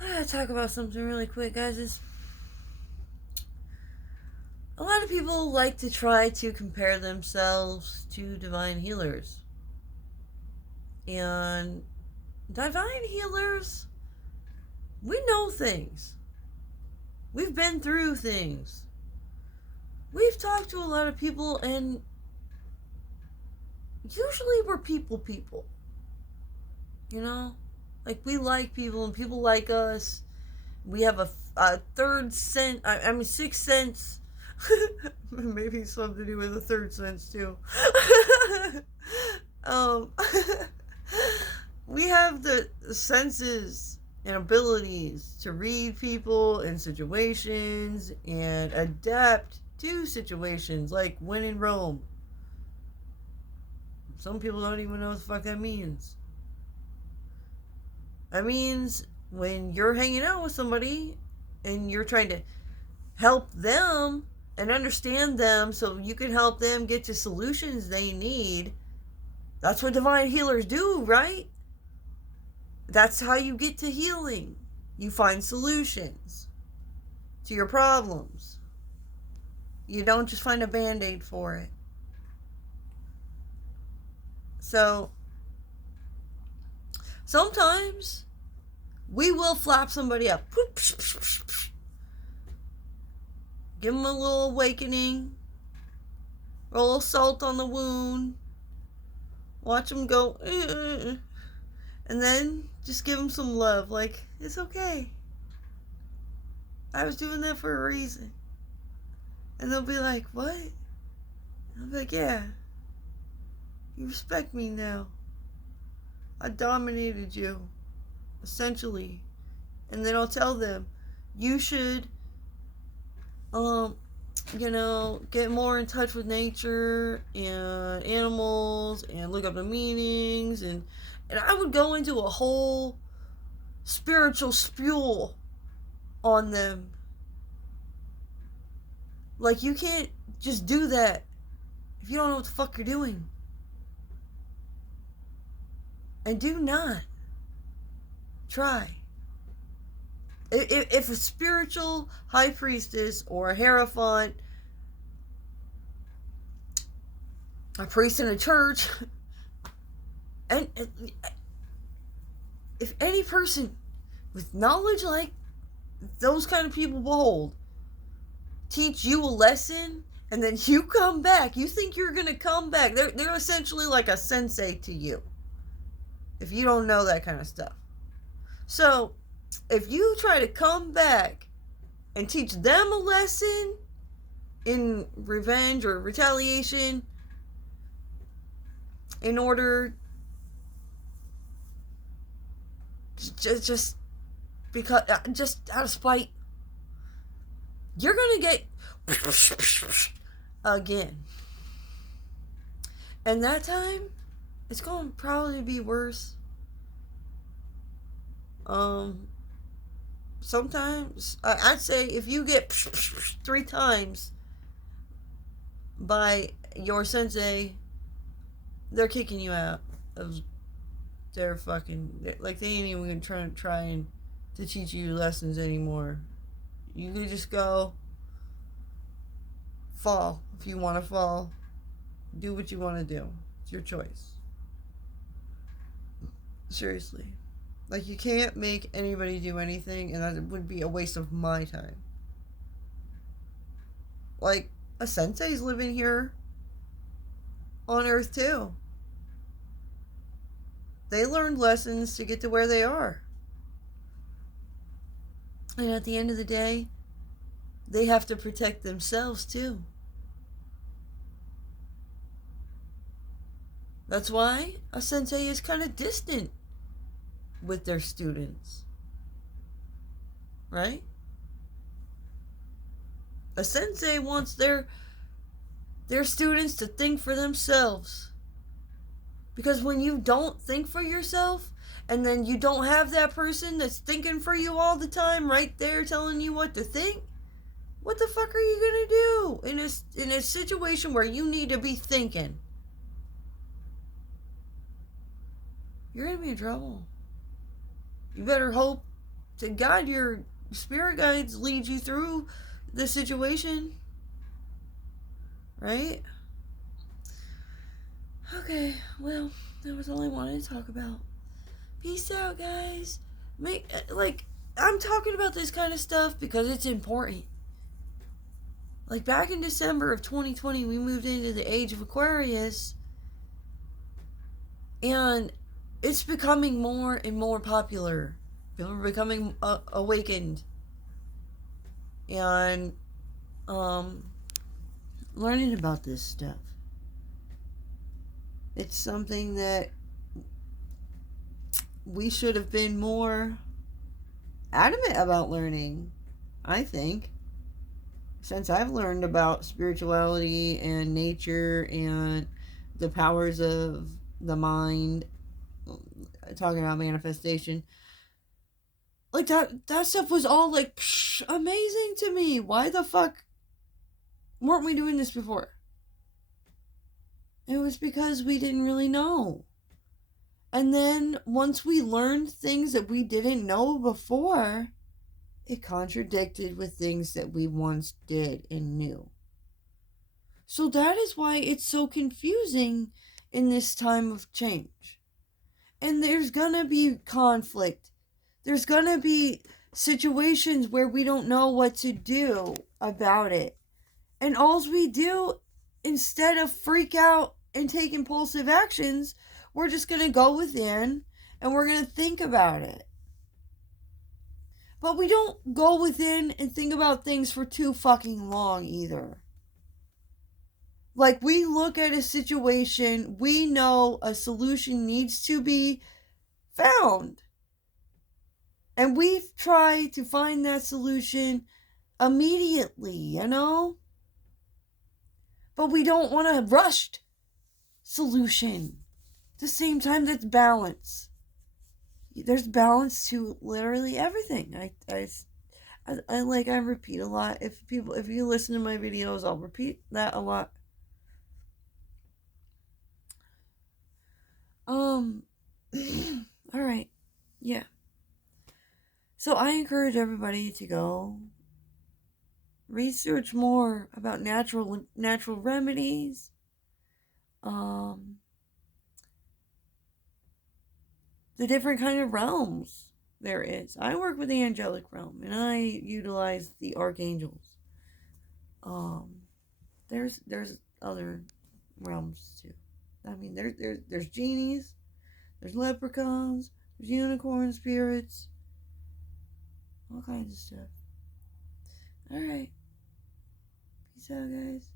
I gotta talk about something really quick, guys. A lot of people like to try to compare themselves to divine healers. And divine healers, we know things. We've been through things. We've talked to a lot of people, and usually we're people. You know? Like, we like people, and people like us. We have a third sense, I mean, sixth sense. Maybe something to do with the third sense, too. um, we have the senses and abilities to read people and situations and adapt to situations, like when in Rome. Some people don't even know what the fuck that means. That means when you're hanging out with somebody and you're trying to help them and understand them so you can help them get to solutions they need. That's what divine healers do, right? That's how you get to healing. You find solutions to your problems. You don't just find a band-aid for it. So, sometimes we will flap somebody up. Give them a little awakening. Roll a little salt on the wound. Watch them go. And then just give them some love. Like, it's okay. I was doing that for a reason. And they'll be like, what? I'll be like, yeah. You respect me now. I dominated you, essentially. And then I'll tell them, you should, get more in touch with nature and animals and look up the meanings. And I would go into a whole spiritual spew on them. Like, you can't just do that if you don't know what the fuck you're doing. And do not try. If a spiritual high priestess or a hierophant, a priest in a church, and if any person with knowledge like those kind of people behold teach you a lesson, and then you come back, you think you're gonna come back, they're essentially like a sensei to you if you don't know that kind of stuff. So if you try to come back and teach them a lesson in revenge or retaliation in order just because, just out of spite, you're gonna get again. And that time, it's gonna probably be worse. Sometimes, I'd say if you get 3 times by your sensei, they're kicking you out of their fucking, like, they ain't even gonna try to teach you lessons anymore. You could just go fall if you want to fall. Do what you want to do. It's your choice. Seriously. Like, you can't make anybody do anything, and that would be a waste of my time. Like, a sensei's living here on Earth too. They learned lessons to get to where they are. And at the end of the day, they have to protect themselves too. That's why a sensei is kind of distant with their students. Right? A sensei wants their students to think for themselves. Because when you don't think for yourself, and then you don't have that person that's thinking for you all the time right there telling you what to think, what the fuck are you gonna do in a situation where you need to be thinking? You're gonna be in trouble. You better hope to guide your spirit guides, lead you through the situation, right? Okay, well, that was all I wanted to talk about. Peace out, guys. I'm talking about this kind of stuff because it's important. Like, back in December of 2020, we moved into the age of Aquarius, and it's becoming more and more popular. People are becoming awakened and learning about this stuff. It's something that we should have been more adamant about learning, I think. Since I've learned about spirituality and nature and the powers of the mind, talking about manifestation, like that stuff was all like amazing to me. Why the fuck weren't we doing this before? It was because we didn't really know. And then once we learned things that we didn't know before, it contradicted with things that we once did and knew. So that is why it's so confusing in this time of change. And there's gonna be conflict. There's gonna be situations where we don't know what to do about it. And all we do, instead of freak out and take impulsive actions, we're just gonna go within and we're gonna think about it. But we don't go within and think about things for too fucking long either. Like, we look at a situation, we know a solution needs to be found. And we try to find that solution immediately, you know? But we don't want a rushed solution. At the same time, that's balance. There's balance to literally everything. I repeat a lot. If you listen to my videos, I'll repeat that a lot. All right, yeah. So I encourage everybody to go research more about natural remedies. The different kind of realms there is. I work with the angelic realm, and I utilize the archangels. There's other realms too. I mean, there's genies, there's leprechauns, there's unicorn spirits, all kinds of stuff. All right, peace out, guys.